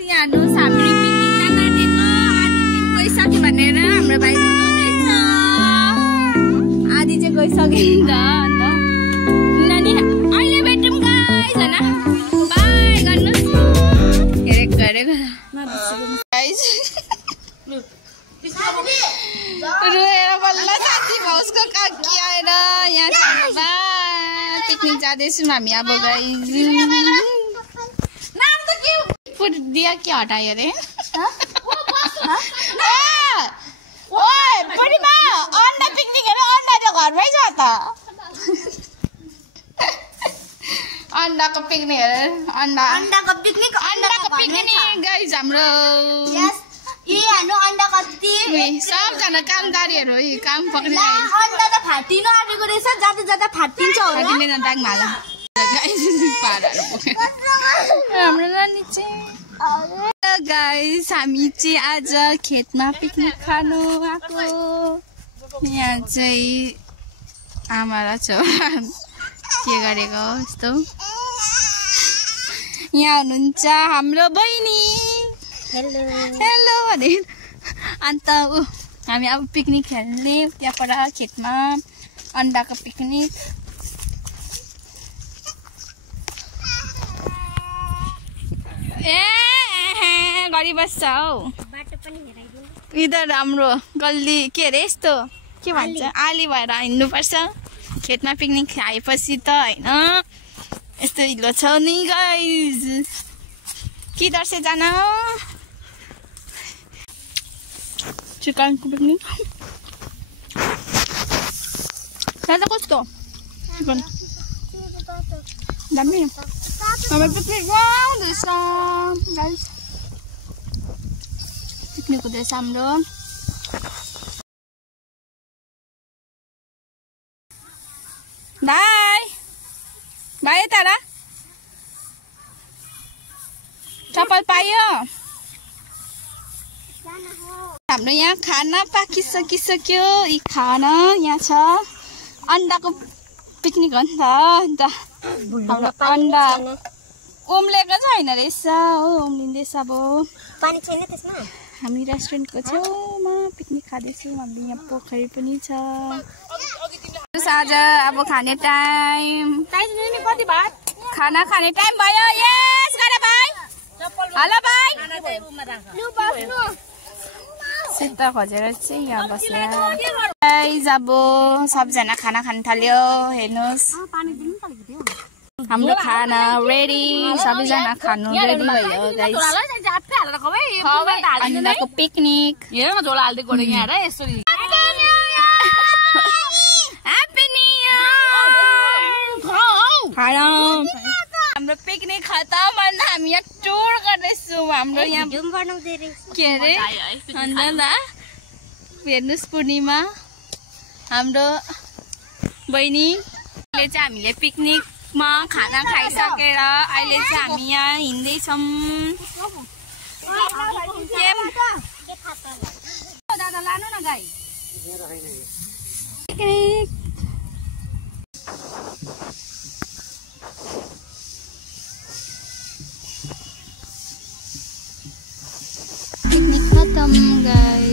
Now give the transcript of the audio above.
हाम्रो सामरी पिकनिक जान आँटेको आधी चाहिँ गइसक्यो भनेर हाम्रो भाइ हुनुहुँदैछ। आधी चाहिँ गइसक्यो नि त अन्त नानी अहिले भेटौँ गाइस हैन बाइ गर्नुस् हेरेक गरेको गाइस रोएर बल्ल साथी भाउजको काकी आएर यहाँ छ पिकनिक जाँदैछौँ हामी अब गाइस। दिया क्या हटायो रे ओए बुढीमा अन्डा पिकनिक हेर अन्डा त घरमै छ त अन्डाको पिकनिक हेर अन्डाको पिकनिक गाइस हाम्रो यस ए हाम्रो अन्डा कति सबजना कामदारीहरु काम पक्रिने अन्डा त फाटिन आँटेको रहेछ जाँदा जाँदा फाटिन्छ होला तिमीले न ब्याग माला गाइस पाराहरु बोकेर हाम्रो नानी चाहिँ गाइस हामी चाहिँ आज खेतमा पिकनिक खानु आएको। यहाँ चाहिँ आमा र छोरा के गरेको यस्तो यहाँ हुनुहुन्छ हाम्रो बहिनी हेलो हेलो भने अन्त हामी अब पिकनिक खेल्ने त्यहाँ पर खेतमा अन्डाको पिकनिक। गरी बस्छ हौ बाटो पनि हेराइदिनु इधर हाम्रो गल्ली के अरे यस्तो के भन्छ आली भएर हिँड्नु पर्छ खेतमा पिकनिक खाएपछि त हैन यस्तो हिलो छ नि गाइस कि दर्से जान चिकनको पिकनिक दादा कस्तो चिकन दामी हामी पिकनिक आउँदैछ गाइस पिकनिक हुँदैछ हाम्रो बाई बाई तारा चप्पल पायो हाम्रो यहाँ खाना पाकिसकिसक्यो यी खाना यहाँ छ अन्डाको पिकनिक हो नि त हाम्रो अन्डा उम्लेको छैन रहेछ हो उम्लिँदैछ अब पानी छैन त्यसमा हामी रेस्टुरेन्टको छेउमा पिकनिक खाँदैछौँ हाम्रो यहाँ पोखरी पनि छ आज अब खाने टाइम कति भयो खाना खाने टाइम भयो यस गरे भाइ हेलो भाइ सिद्ध खोजेर चाहिँ यहाँ बसेर गाइस अब सबजना खाना खान थाल्यो हेर्नुहोस् हाम्रो खाना रेडी सबैजना खानु रेडी भयो गाइस अन्डाको पिकनिक हेर झोला हाल्दै गरे यहाँ र यसरी ह्यापी न्यू इयर हाम्रो पिकनिक खतम अन्त हामी यहाँ टुर गर्दैछौँ हाम्रो यहाँ के अरे अन्त हेर्नुहोस् पूर्णिमा हाम्रो बहिनीले चाहिँ हामीले पिकनिकमा खाना खाइसकेर अहिले चाहिँ हामी यहाँ हिँड्दैछौँ दादा लानु न गाई पिकनिक खत्म गाइस